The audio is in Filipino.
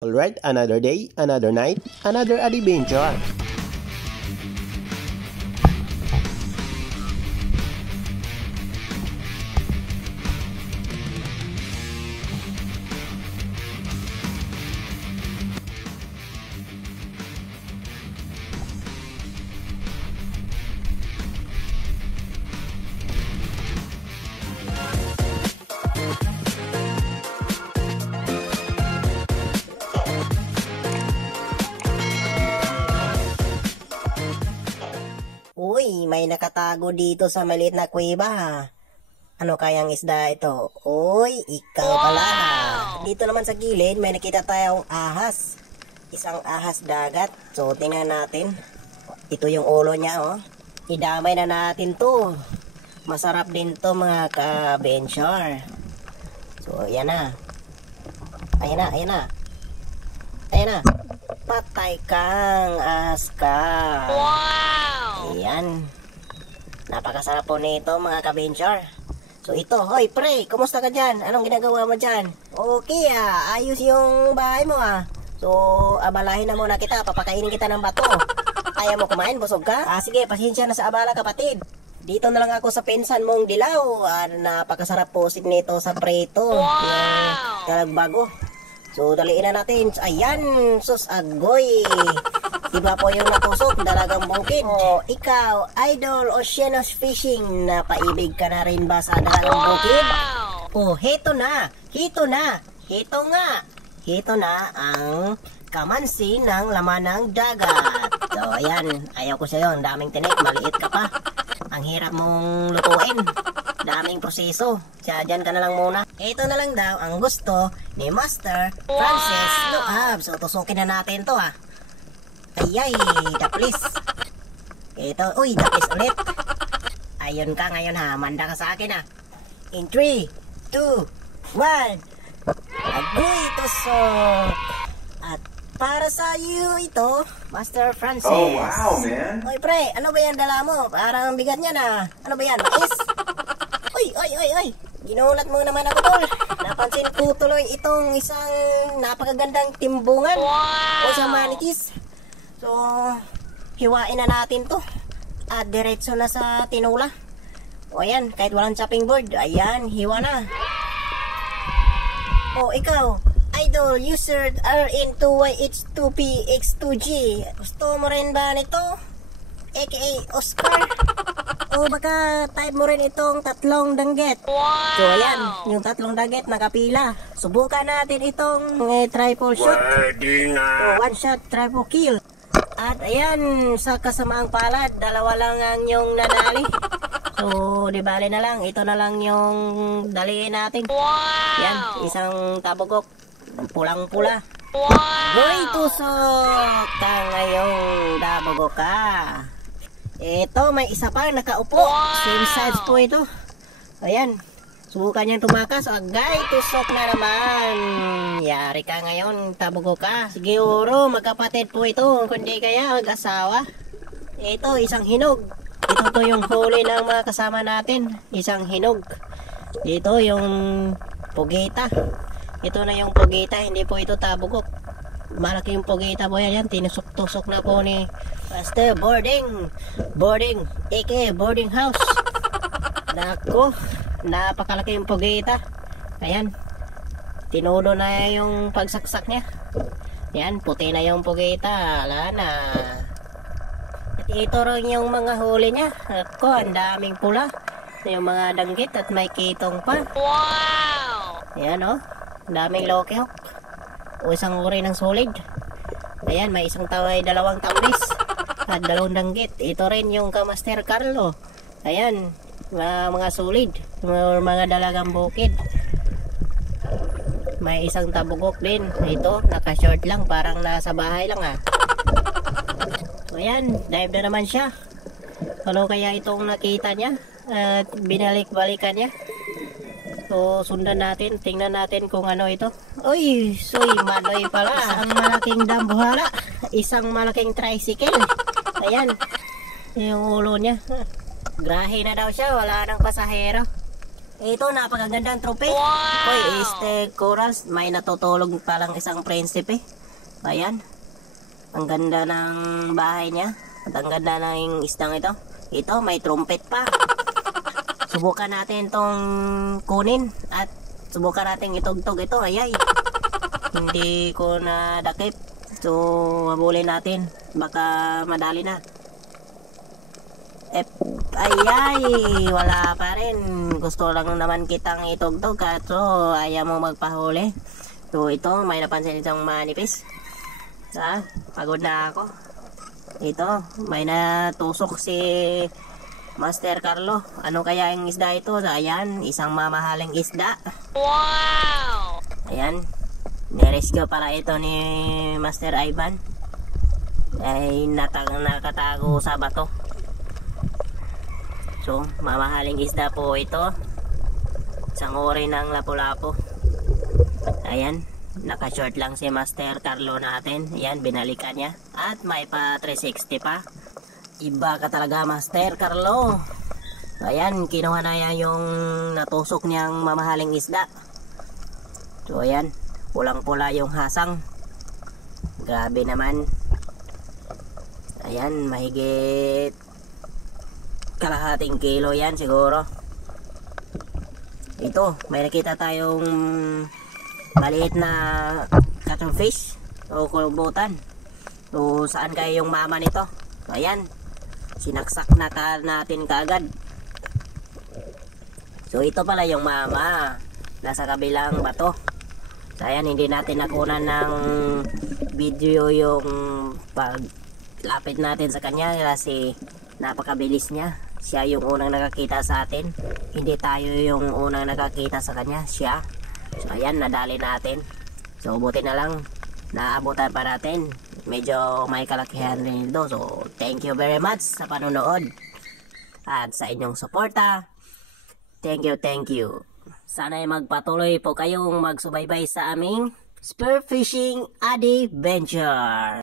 Alright, another day, another night, another adventure. Uy, may nakatago dito sa maliit na kuweba. Ano kayang isda ito? Uy, ikaw pala. Dito naman sa gilid, may nakita tayong ahas. Isang ahas dagat. So, tingnan natin. Ito yung ulo niya, oh. Idamay na natin to. Masarap din to, mga ka-benchar. So, ayan na. Ayan na, ayan na. Ayan na. Patay kang ahas ka. Wow! Ayan. Napakasarap po nito, mga ka-benchar. So ito, hoy pre, kumusta ka dyan? Anong ginagawa mo dyan? Okay ayos yung bahay mo So, abalahin na muna kita, papakainin kita ng bato. Kaya mo kumain, busog ka? Sige, pasensya na sa abala kapatid. Dito na lang ako sa pinsan mong dilaw. Napakasarap po nito sa preto. Wow! Yung bago. So, daliin na natin. Ayan, sus agoy. Diba po yung natusok, dalagang bukid. O, ikaw, idol Oceanos Fishing, napaibig ka na rin ba sa dalagang bukid? O, heto na, heto na, heto nga. Heto na ang kamansi ng laman ng dagat. So, ayan, ayaw ko sa'yo, ang daming tinik, maliit ka pa. Ang hirap mong lutuin. Daming proseso. Dyan ka na lang muna. Ito na lang daw ang gusto ni Master Francis Loab. So, tusukin na natin to Ayay, daplis. Ito, uy, daplis ulit. Ayun ka ngayon manda ka sa akin In 3, 2, 1. Agoy, tusok. At para sa iyo ito, Master Francis. Oh, wow, man. Oy, pre, ano ba yan dala mo? Parang bigat niya Ano ba yan? Mais? Oy. Ginulat mo naman ako, tol. Napansin ko tuloy itong isang napakagandang timbungan. Wow! O sa manitis. So, hiwain na natin to. At diretso na sa tinula. O ayan, kahit walang chopping board. Ayan, hiwa na. O, ikaw, idol user RN2YH2PX2G. Gusto mo rin ba nito? AKA Oscar. O baka type mo rin itong tatlong danggit. Wow! So ayan, yung tatlong danggit nakapila. Subukan natin itong triple shot. O one shot triple kill. At ayan, sa kasamaang palad, dalawa lang ang yung nadali. So, di bale na lang, ito na lang yung daliin natin. Wow! Yan, isang tabugok, pulang-pula. Wow! Boy, tusok ka ngayong tabugok ka. Ito, may isa pa nakaupo. Wow! Same size po ito. Ayan, subukan niyang tumakas. Agay, tusok na naman. Yari ka ngayon, tabugok ka. Siguro, magkapatid po ito. Kundi kaya, mag-asawa. Ito, isang hinog. Ito to yung huli ng mga kasama natin. Isang hinog. Ito yung pugita. Ito na yung pugita. Hindi po ito tabugok. Malaki yung pugita po yan. Tinusok-tusok na po ni Master Boarding, aka boarding house. Nako, napakalaki yung pugita. Ayan, tinulo na yung pagsaksak niya. Ayan, puti na yung pugita. Wala na. At ito rin yung mga huli niya. Ako, ang daming pula. Yung mga danggit at may kitong pa. Wow! Ayan daming loki hook. O isang uri ng solid. Ayan, may isang taway, dalawang tambis at dalawang danggit. Ito rin yung Master Carlo. Ayan, mga solid, mga dalagang bukid. May isang tabugok din. Ito, naka-short lang, parang nasa bahay lang So ayan, dive na naman siya. Ano kaya itong nakita niya at binalik-balikan niya? So, sundan natin, tingnan natin kung ano ito. Uy, soy manoy pala. Isang malaking dambuhala. Isang malaking tricycle. Ayan, yung ulo niya. Grahe na daw siya, wala nang pasahero. Ito, napakagandang trope. Uy, corals, may natutulog palang isang prinsipe. Ayan. Ang ganda ng bahay niya. At ang ganda ng isdang ito. Ito, may trumpet pa. Subukan natin itong kunin. At subukan natin itugtog ito. Ayay. Hindi ko nadakip. So, habulin natin. Baka madali na. Ayay, wala pa rin. Gusto lang naman kitang itugtog. Kaso, ayaw mo magpahuli. So, ito, may napansin isang manipis. Pagod na ako. Ito, may natusok si Master Carlo. Ano kaya ang isda ito? Ayan, isang mamahaling isda. Wow! Ayan, nirescue pala ito ni Master Ivan. Ay nakatago sa bato. So, mamahaling isda po ito. Isang uri ng lapu-lapu. Ayan, naka-short lang si Master Carlo natin. Ayan, binalikan niya. At may pa 360 pa. Iba ka talaga, Master Carlo. Ayan, kinuha na yan yung natusok niyang mamahaling isda. So, ayan, pulang-pula yung hasang. Grabe naman. Ayan, mahigit kalahating kilo yan siguro. Ito, may nakita tayong maliit na cuttlefish o kulubutan. So, saan kaya yung mama nito? Ayan, sinaksak na natin kaagad. So, ito pala yung mama. Nasa kabilang bato. So, ayan, hindi natin nakunan ng video yung paglapit natin sa kanya kasi napakabilis niya. Siya yung unang nakakita sa atin. Hindi tayo yung unang nakakita sa kanya. Siya. So, ayan, nadali natin. So, buti na lang. Naabutan pa natin. Medyo may kalakihan rin ito. So, thank you very much sa panonood. At sa inyong suporta. Thank you, thank you. Sana'y magpatuloy po kayong magsubaybay sa aming spearfishing adventure.